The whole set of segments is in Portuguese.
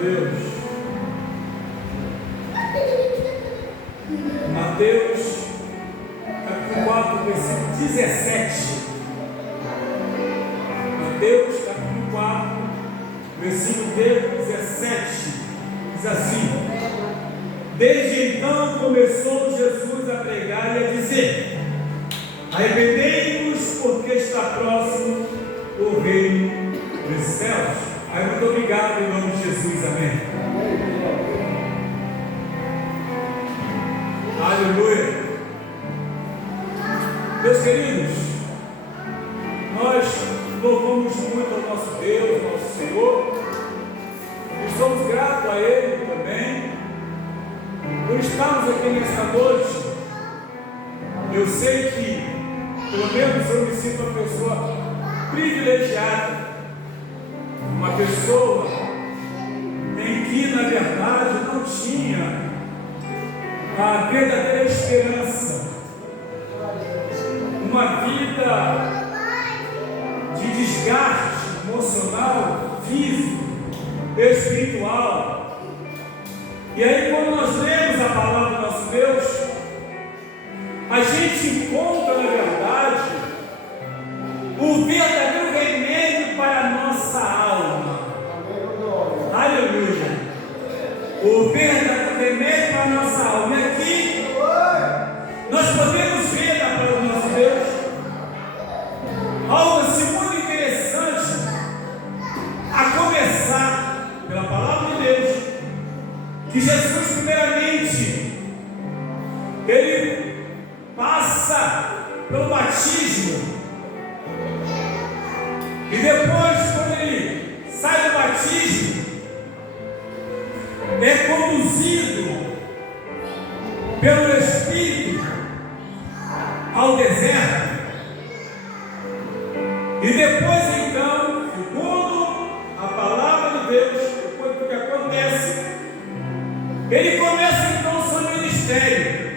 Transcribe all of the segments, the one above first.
Deus. Mateus, capítulo 4, versículo 17. Mateus, capítulo 4, versículo 17. Diz assim: desde então começou Jesus a pregar e a dizer: arrependei-vos, porque está próximo o reino dos céus. Aí, muito obrigado em nome de Jesus, amém. Aleluia. Meus queridos, nós louvamos muito ao nosso Deus, nosso Senhor, e somos gratos a Ele também por estarmos aqui nesta noite. Eu sei que, pelo menos eu me sinto uma pessoa privilegiada, uma pessoa em que na verdade não tinha a verdadeira esperança, uma vida de desgaste emocional, físico, espiritual. E aí, quando nós lemos a palavra do nosso Deus, a gente encontra na verdade o verdadeiro remédio para a nossa alma. Aleluia. O verdadeiro remédio para a nossa alma. E aqui nós podemos ver da palavra do nosso Deus algo assim muito interessante, a começar pela palavra de Deus, que Jesus primeiramente ele passa pelo batismo, e depois, quando ele sai do batismo, é conduzido pelo Espírito ao deserto. E depois, então, segundo a palavra de Deus, depois do que acontece, ele começa então o seu ministério.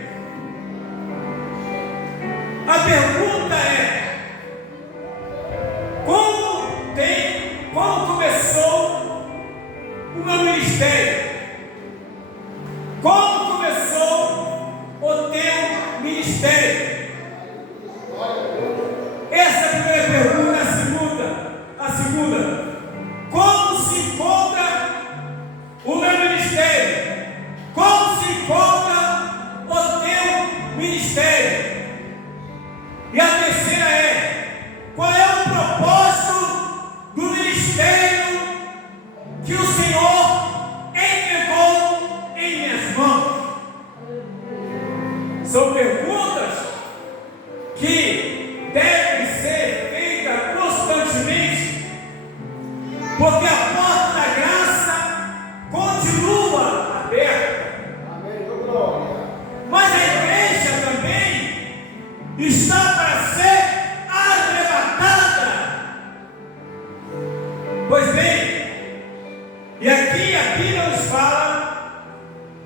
A pergunta é: como começou o meu ministério? Como começou o teu ministério? Essa é a primeira pergunta. A segunda, como se encontra o meu ministério? Como se encontra o teu ministério? E a terceira é: qual é o propósito do ministério que o Senhor entregou em minhas mãos? São perguntas que devem ser feitas constantemente, porque a porta da graça continua aberta. Mas a igreja também está para ser arrebatada. Pois bem, e aqui a Bíblia nos fala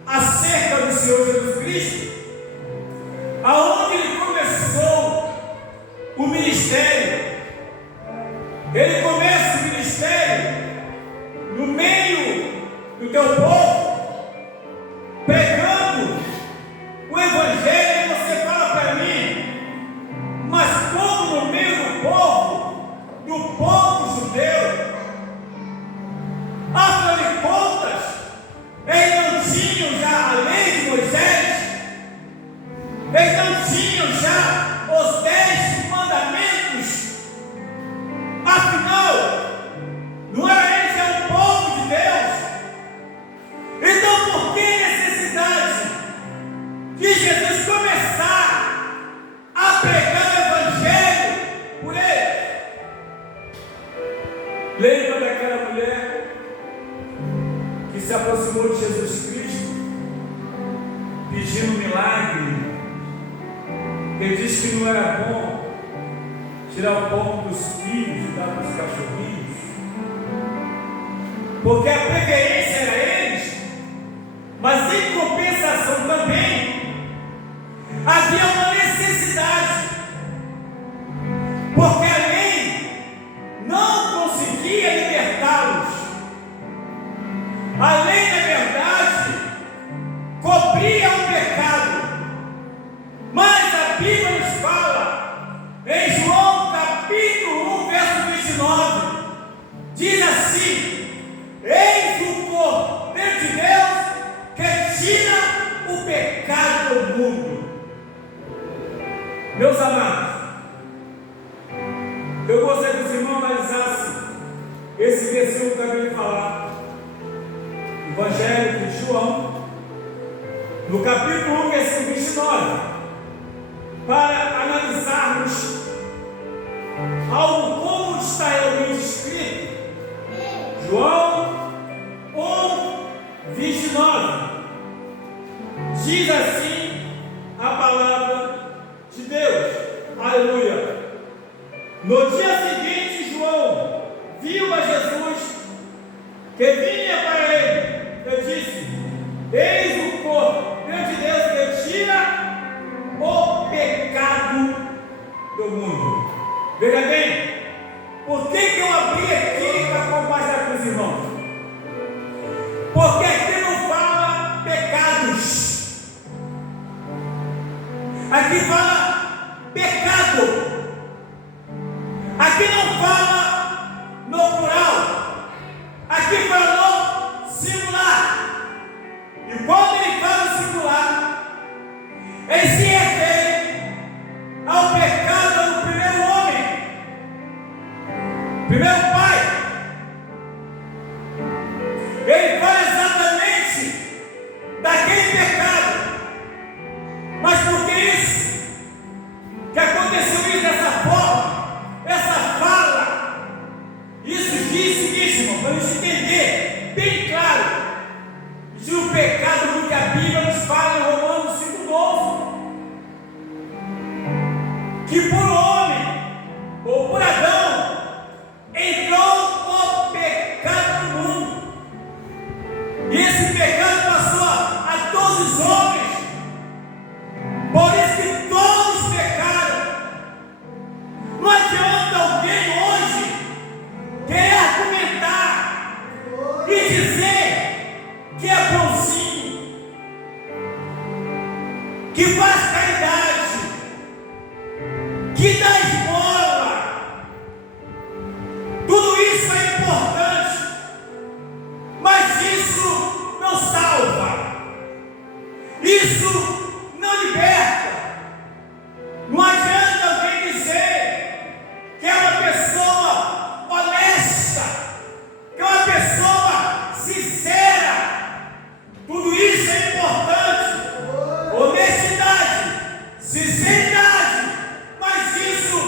acerca do Senhor Jesus Cristo, aonde ele começou o ministério. Ele começa o ministério no meio do teu povo, pregando o Evangelho. E você fala para mim: mas como no meio do povo judeu? Afinal de contas, eles não tinham já a lei de Moisés? Eles não tinham já os 10 mandamentos? Afinal, não era eles, era o povo de Deus? Então, por que necessidade de Jesus começar a pregar o Evangelho por eles? Lembra daquela mulher que se aproximou de Jesus Cristo pedindo um milagre? Ele disse que não era bom tirar o pão dos filhos e dar para os cachorrinhos, porque a preferência era eles, mas em compensação também havia uma necessidade, porque a lei não conseguia libertá-los. A lei, na verdade, cobria o pecado. Mas a Bíblia nos fala, em João capítulo 1, verso 29, diz assim: eis o Cordeiro de Deus que tira o pecado do mundo. Meus amados, eu gostaria que os irmãos analisassem esse versículo que eu acabei de falar. Evangelho de João, no capítulo 1, versículo 29, para analisarmos algo como está realmente escrito. João 1, 29, diz assim a palavra de Deus. Aleluia. No dia seguinte, João viu a Jesus que vinha para ele. Eu disse: eis o Cordeiro de Deus que tira o pecado do mundo. Veja bem, por que eu abri aqui para compartilhar com os irmãos? Porque aqui não fala pecados, aqui fala pecado. Aqui não fala no plural, aqui fala no singular. E quando ele fala no singular, ele se refere ao pecado do primeiro homem, primeiro pai. Ele fala exatamente daquele pecado. Mas por que isso? Que aconteceu isso dessa forma? Essa fala, isso diz o seguinte, irmão, para a gente entender bem claro de um pecado do que a Bíblia nos fala em Romanos 5,12, que por homem, ou por Adão, entrou o pecado no mundo, e esse pecado passou a todos os homens. Por isso que todos pecaram. Não adianta alguém hoje querer argumentar e dizer que é bonzinho, que faz caridade, que dá esmola. Tudo isso é importante, mas isso não salva, isso não liberta. Não adianta alguém dizer que é uma pessoa honesta, que é uma pessoa sincera. Tudo isso é importante. Honestidade, sinceridade, mas isso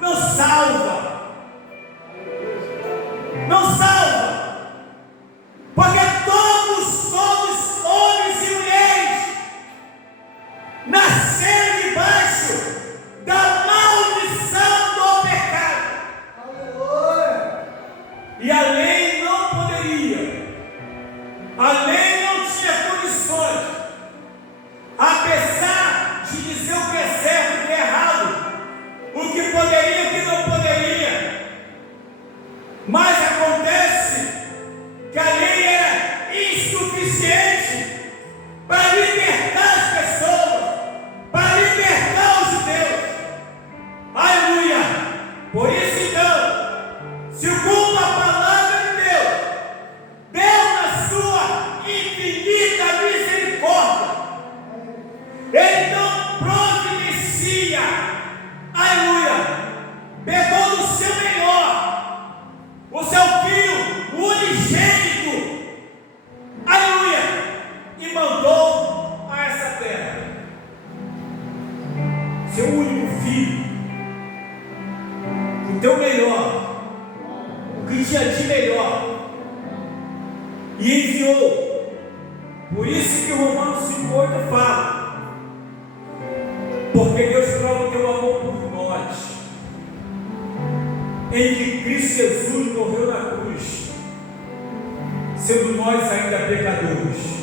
não salva. Não salva. Porque todos homens e mulheres nasceram debaixo da maldição do pecado. E a lei não poderia, a lei não tinha condições, apesar de dizer o que é certo e o que é errado, o que poderia e o que não poderia. Mas acontece que a lei era insuficiente para libertar as pessoas, para libertar os judeus. Aleluia! Por isso então, segundo a palavra de Deus, Deus na sua infinita misericórdia, Ele não providencia, aleluia, pegou do seu melhor, o seu filho, o unigênito, aleluia, e mandou a essa terra seu único filho, o teu melhor, o que tinha de melhor, e enviou. Por isso que Romanos 5,8 fala: porque Deus prova o teu amor por nós, em que Cristo Jesus morreu na cruz, sendo nós ainda pecadores.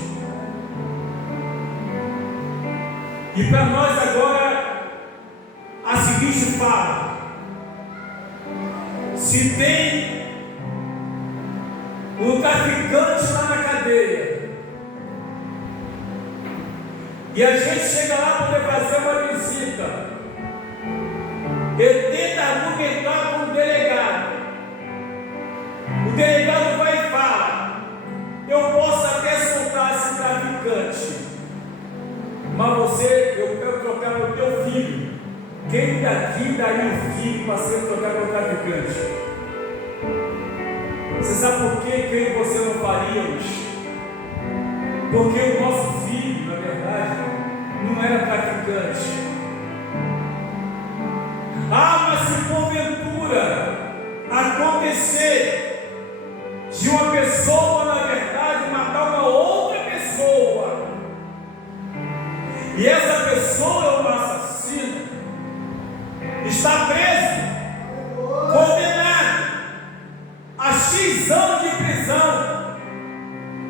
E para nós agora, a seguinte fala: se tem um traficante lá na cadeia, e a gente chega lá para poder fazer uma visita, ele tenta argumentar com o delegado vai e fala: eu posso até soltar esse traficante, mas eu quero trocar o teu filho. Quem daqui daria o filho para ser trocado pelo traficante? Você sabe por que eu e você não faríamos? Porque o nosso filho, na verdade, não era traficante. Mas se porventura acontecer de uma pessoa, na verdade, matar uma outra pessoa, e essa pessoa é um assassino, está preso, condenado a X anos de prisão,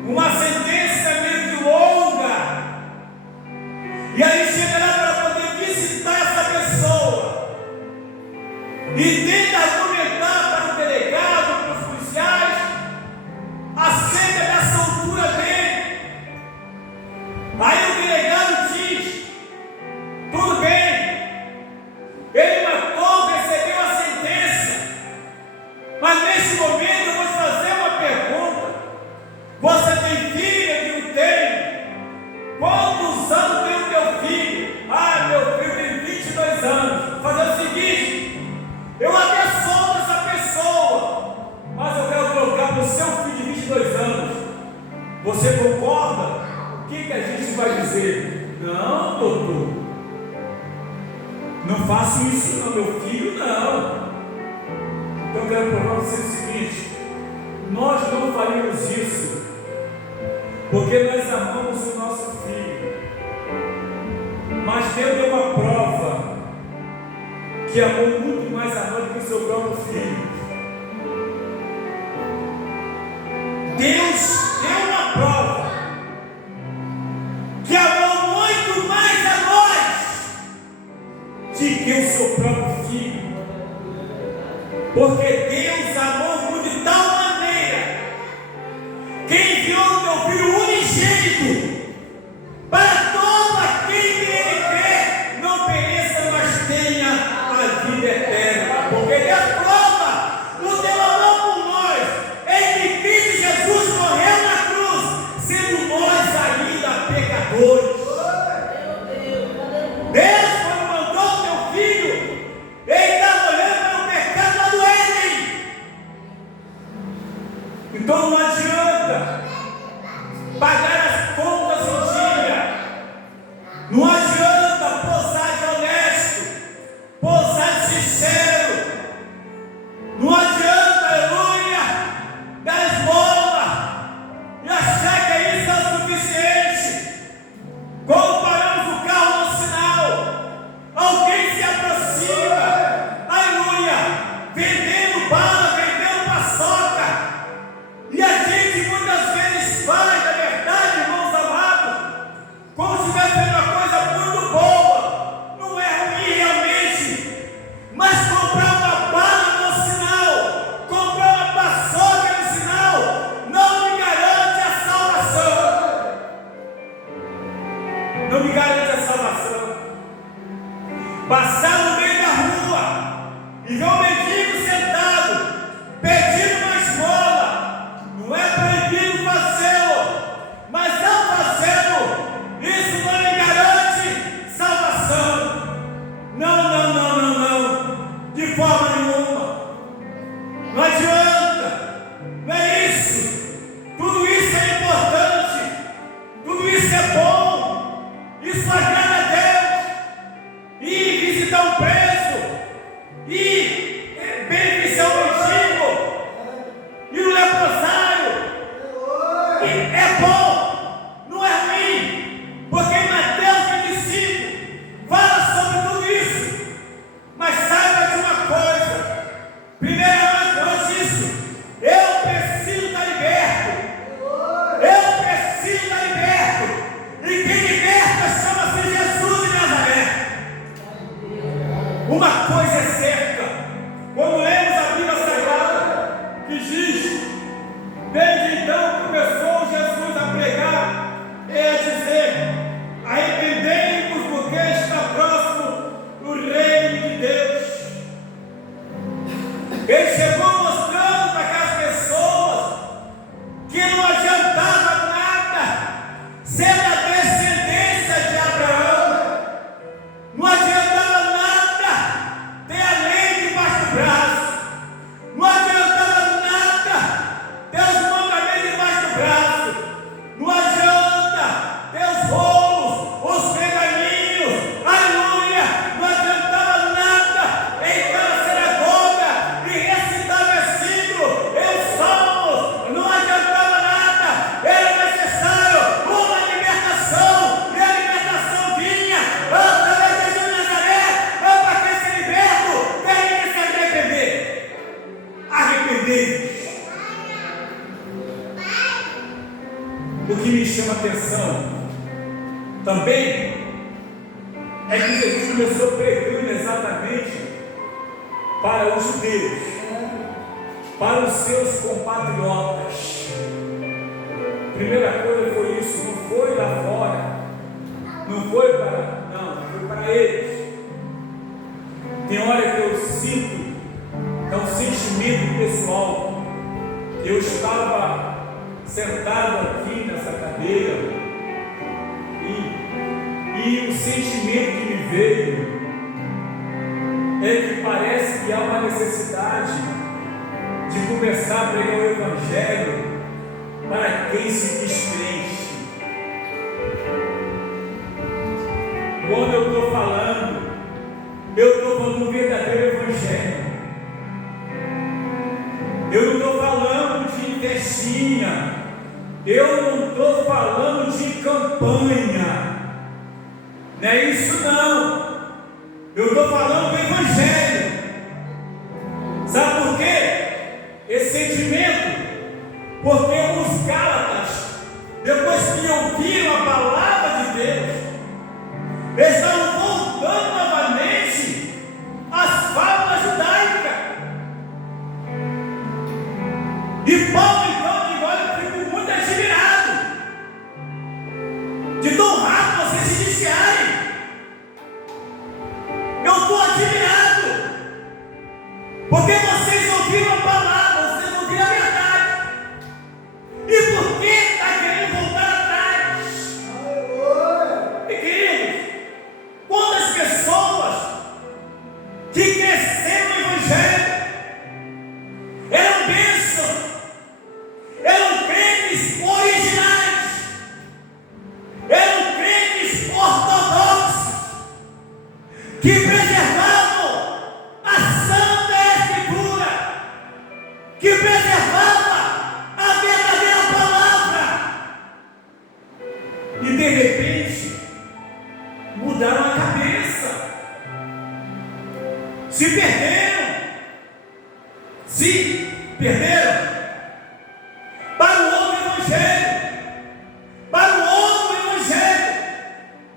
uma sentença meio que longa, e aí chega lá para poder visitar essa pessoa e tenta argumentar para o delegado, para os policiais, acerca da soltura dele. Aí o delegado diz: tudo bem, ele matou, recebeu a sentença, mas nesse momento eu vou te fazer uma pergunta: você tem filha que não tem? Quantos anos tem o teu filho? Meu filho tem 22 anos. Fazer o seguinte: eu até solto essa pessoa, mas eu quero trocar para o seu filho de 22 anos. Você concorda? O que a gente vai dizer? Não, doutor, não faço isso não, meu filho não. Então eu quero provar para você o seguinte: nós não faríamos isso, porque nós amamos o nosso filho, mas Deus deu uma prova que amou muito mais a nós do que o seu próprio filho. Deus deu uma prova que amou muito mais a nós do que o seu próprio filho, porque Deus amou muito de tal maneira que enviou o teu filho unigênito para todo aquele que ele crê não pereça, mas tenha a vida eterna. Porque ele é a prova do teu amor por nós, em que Cristo Jesus morreu na cruz, sendo nós ainda pecadores. Deus, quando mandou o teu filho, ele estava olhando para o pecado lá do Éden. Então não adianta pagar as contas em dia, não adianta posar de honesto, posar de sincero, não adianta, aleluia, dar esmola e achar que isso é o suficiente. Quando paramos o carro no sinal, alguém se aproxima, aleluia, vendendo bala, vendendo paçoca, e a gente muitas vezes faz, na verdade, o que me chama a atenção também é que Jesus começou pregando exatamente para os judeus, para os seus compatriotas. Primeira coisa foi isso, não foi lá fora, não foi para eles. Tem hora que eu sinto, é um sentimento pessoal. Eu estava sentado aqui nessa cadeira e o sentimento que me veio é que parece que há uma necessidade de começar a pregar o Evangelho para quem se diz crente. Quando eu estou falando um verdadeiro Evangelho. Eu não estou falando de festinha, eu não estou falando de campanha, não é isso não. Eu estou falando do Evangelho. Sabe por quê? Esse sentimento, porque os Gálatas, depois que ouviram a palavra de Deus, eles estavam voltando novamente às fábulas judaicas. E Paulo, então, de agora eu fico muito admirado de tão rápido vocês se iniciarem. Eu estou admirado, porque vocês ouviram a palavra, vocês ouviram a verdade. E por que está querendo voltar atrás? E queridos, quantas pessoas que cresceram no Evangelho eram bênçãos, eram crentes originais, eram crentes ortodoxos, que preservavam a Santa Escritura, que preservavam a verdadeira palavra, e de repente mudaram a cabeça, se perderam para o outro Evangelho,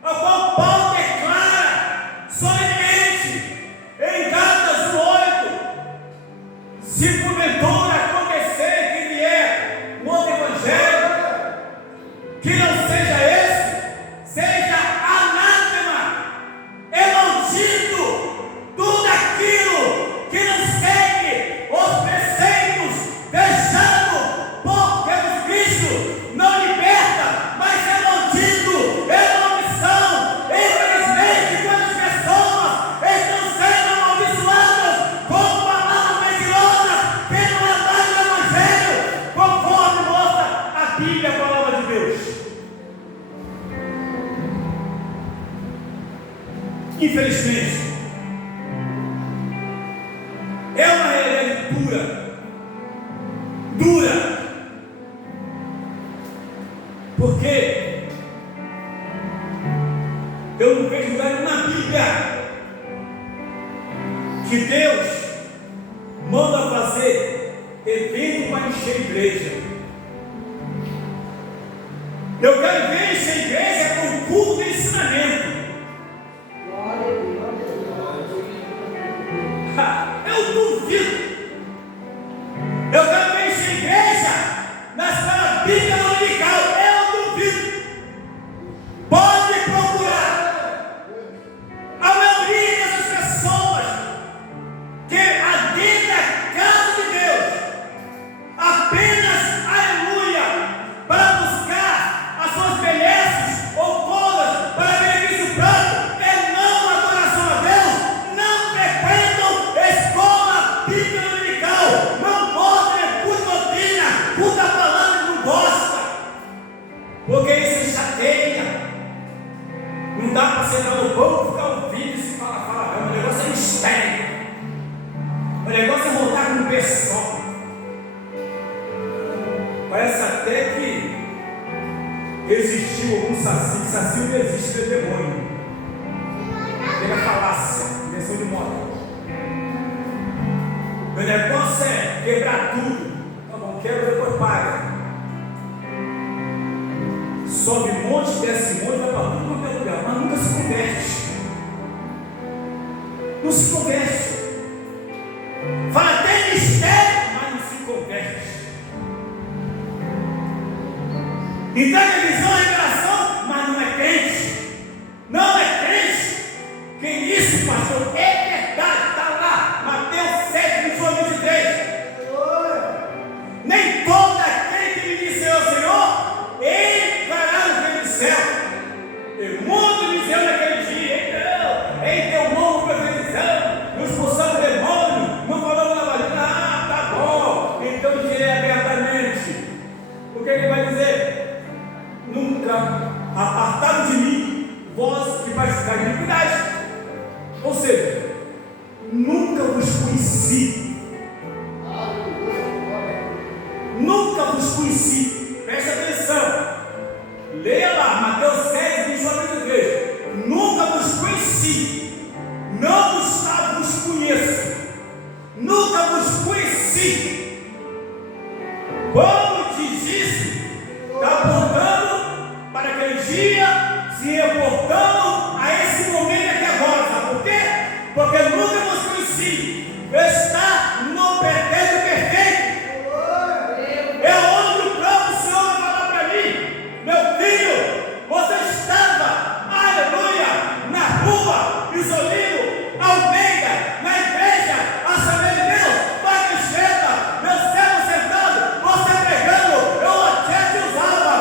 a qual Paulo declara solenemente em Gálatas 1:8: se porventura acontecer que vier um outro Evangelho, que não seja esse, seja anátema, é maldito tudo aquilo que não segue os preceitos deixado por Jesus Cristo, não liberta, mas é maldito, é maldição. Infelizmente, quantas pessoas estão sendo amaldiçoadas com palavras mentirosas que não é do Evangelho, conforme mostra a Bíblia, a palavra de Deus. Infelizmente, é uma realidade dura, porque eu não vejo lugar na Bíblia que Deus manda fazer evento para encher a igreja. Eu quero ver encher a igreja com culto de ensinamento. Eu duvido. Eu quero ver essa igreja na escola bíblica dominical. Eu duvido. Pode procurar. A maioria dessas pessoas que adentra a casa de Deus apenas, aleluia, para buscar as suas benesses ou colas para benefício próprio, e não adoração a Deus, não frequentam escola bíblica dominical, não gostam de culto doutrina, culto da palavra, não gosta, porque isso chateia. Não dá para sentar no banco e ficar ouvindo e se fala, o negócio é mistério, o negócio é voltar com o pessoal. Parece até que existiu algum saci não existe, é demônio. Pega falácia, invenção de moda. Meu negócio é quebrar tudo. Tá bom, quebra, depois paga. sobe monte, desce monte, vai para tudo quanto é lugar, mas nunca se converte. Não se converte. Fala até mistério, mas não se converte. Entrega visão, revelação, mas não é crente. Não é crente. Que isso, pastor? É verdade, está lá, Mateus 7, 23. Nem toda aquele que me diz Senhor, Senhor, entrará no reino do céu. E muitos diziam naquele dia, em teu nome profetizamos, nos expulsamos demônio, não falamos na barriga. Ah, tá bom, então direi abertamente. O que ele vai dizer? Nunca apartaram de mim, vós que praticais iniquidade. Ou seja, nunca vos conheci. Nunca vos conheci. Preste atenção. Leia lá, Mateus 7, 21 a 23. Nunca vos conheci. Não vos conheço. Nunca vos conheci. Como te disse, está apontando para aquele dia, se reportando a esse momento aqui agora. Sabe por quê? Porque nunca vos conheci. Está no pretérito perfeito. É onde o próprio Senhor vai falar para mim: meu filho, você estava, aleluia, na rua, Isolino, Almeida, na igreja, Assembleia de Deus, Pai Estrela, meu servo sentado, você pregando, eu até te usava,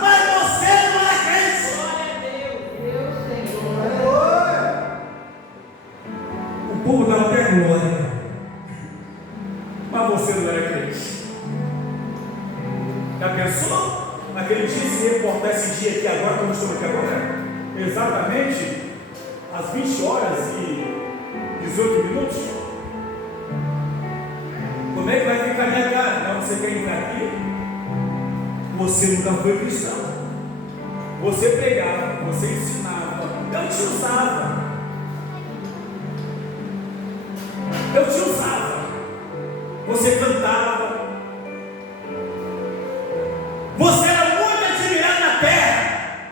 mas você não é crente. O povo dá até glória, mas você não era crente. Já pensou? Naquele dia, se reportar esse dia aqui agora, como estamos aqui agora, exatamente às 20 horas e 18 minutos. Como é que vai ficar a minha cara? Não, você quer entrar aqui? Você nunca foi cristão. Você pregava, você ensinava, eu te usava. Você cantava. Você era muito admirado na terra.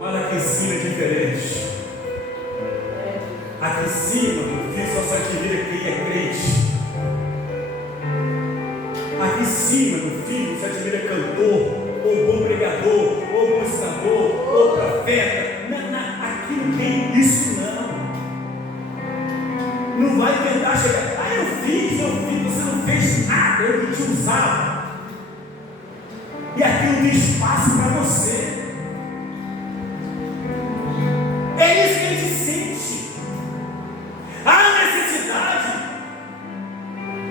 Mas aqui em cima é diferente. Aqui em cima, meu filho, só se admira quem é crente. Aqui em cima, meu filho, se admira cantor, ou bom pregador, ou bom ensinador, ou profeta. Não, aqui não tem isso não. Não vai tentar chegar. Ah, eu fiz, você não fez nada, eu que te usava. E aqui não tem espaço para você. É isso que a gente sente. Há necessidade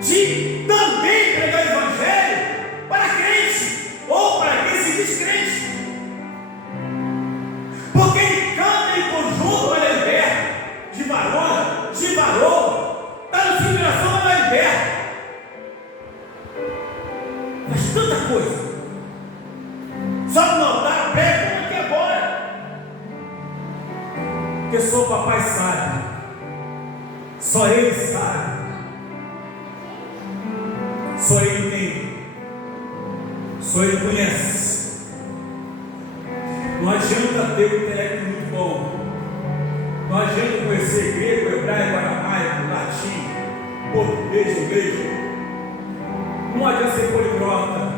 de também pregar o Evangelho para crente ou para quem se diz crente. Porque ele canta em conjunto, mas é liberto. De varona, de varão, está na inspiração, mas é liberto. Faz tanta coisa. Só que não dá pé como aqui agora. Porque só o papai sabe. Só ele sabe. Só ele tem. Só ele conhece. Não adianta ter um intelecto muito bom. Não adianta conhecer grego, hebraico, aramaico, latim, português, inglês. Não adianta ser poliglota.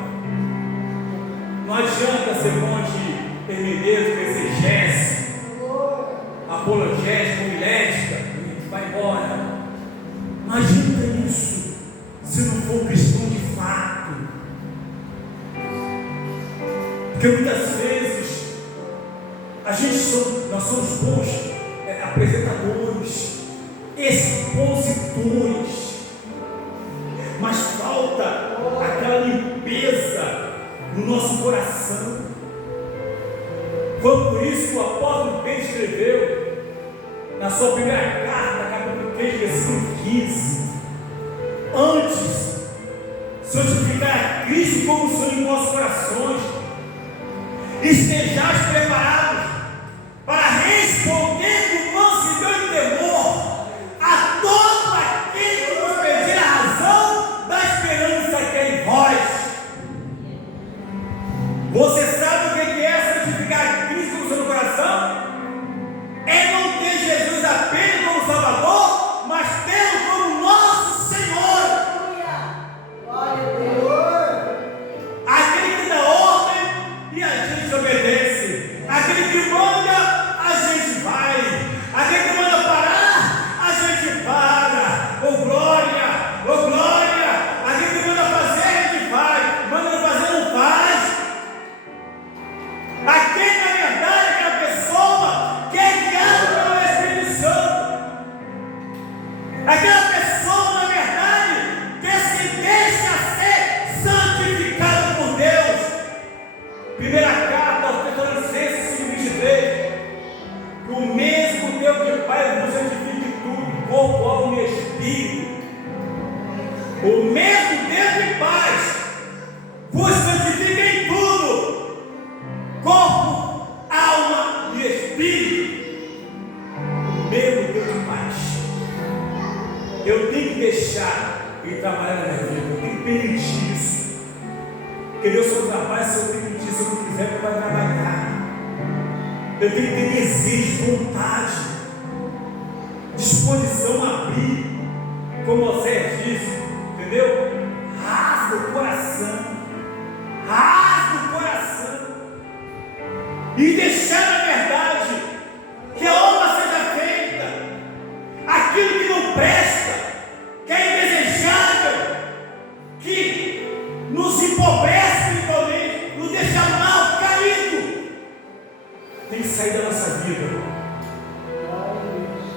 Não adianta ser bom de hermenêutica, exegese, apologética, homilética, vai embora. Não adianta isso se não for cristão de fato. Porque muitas vezes nós somos bons apresentadores, expositores, mas falta aquela limpeza no nosso coração. Foi por isso que o apóstolo Pedro escreveu na sua primeira carta, capítulo 3, versículo 15: antes, santificar a Cristo como o Senhor em vossos corações, estejais preparados para responder com mansidão e temor a todo aquele que vos pedir a razão da esperança que é em vós. O mesmo Deus de paz vos santifica em tudo, corpo, alma e espírito. O mesmo Deus de paz. Eu tenho que deixar Ele trabalhar na minha vida, eu tenho que permitir isso. Porque Deus só trabalha se eu permitir, se eu não quiser, Ele vai trabalhar. Eu tenho que ter desejo, vontade, disposição a abrir, como Moisés disse, entendeu? Rasga o coração, e deixar na verdade que a obra seja feita, aquilo que não presta, que é indesejável, que nos empobrece espiritualmente, nos deixa mal, caído, tem que sair da nossa vida.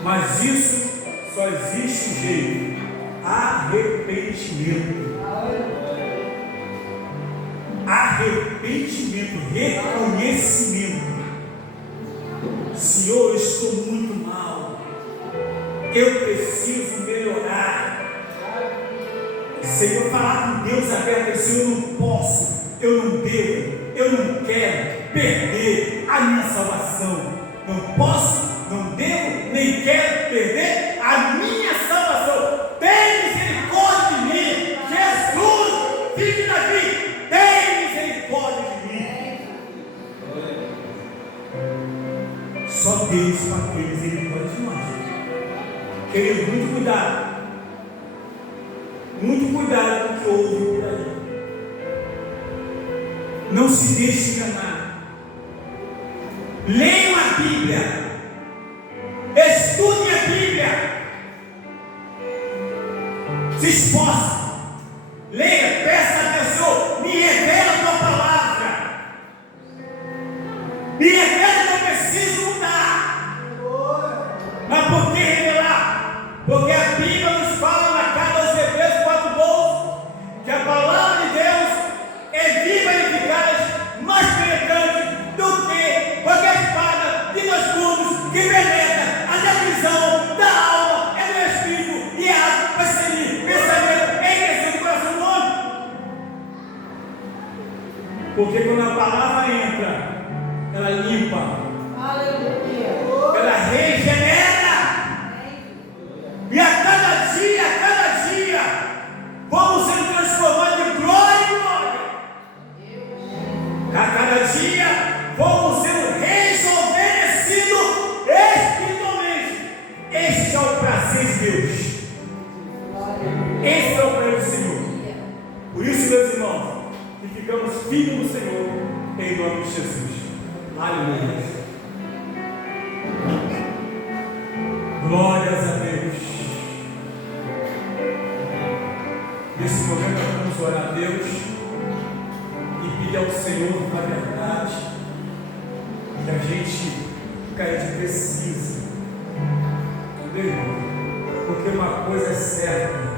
Mas isso só existe um jeito: arrependimento. Arrependimento, reconhecimento. Senhor, eu estou muito mal, eu preciso melhorar. Senhor, falar com Deus aberto, Senhor, eu não posso, eu não devo, eu não quero perder a minha salvação. Não posso, não devo, nem quero perder a minha salvação. Tem misericórdia de mim, Jesus, filho de Davi, tem misericórdia de mim. Só Deus para ter misericórdia de nós. Querido, muito cuidado com o que ouve por aí. Não se deixe enganar. Leiam a Bíblia, estudem a Bíblia, se esforce, leia, peça a Deus: Senhor, me revela a tua palavra, me revela que eu preciso mudar. Mas por que revelar? Porque a Bíblia nos fala na carta aos Hebreus 4:12 que a palavra de Deus é viva e eficaz, mais penetrante do que qualquer espada de dois gumes, que penetra até a divisão da alma e do espírito, e é para ser pensamento em intenção do coração do homem. Porque quando a palavra entra, ela limpa, ela regenera, e a cada dia, vamos sendo transformados de glória em glória. A cada dia, vamos sendo rejuvenescidos espiritualmente. Este é o prazer de Deus. Esse é o prazer do Senhor. Por isso, meus irmãos, que ficamos firmes no Senhor, em nome de Jesus. Aleluia. Glórias a Deus. Nesse momento, vamos orar a Deus e pedir ao Senhor, na verdade, que a gente precisa, entendeu? Porque uma coisa é certa: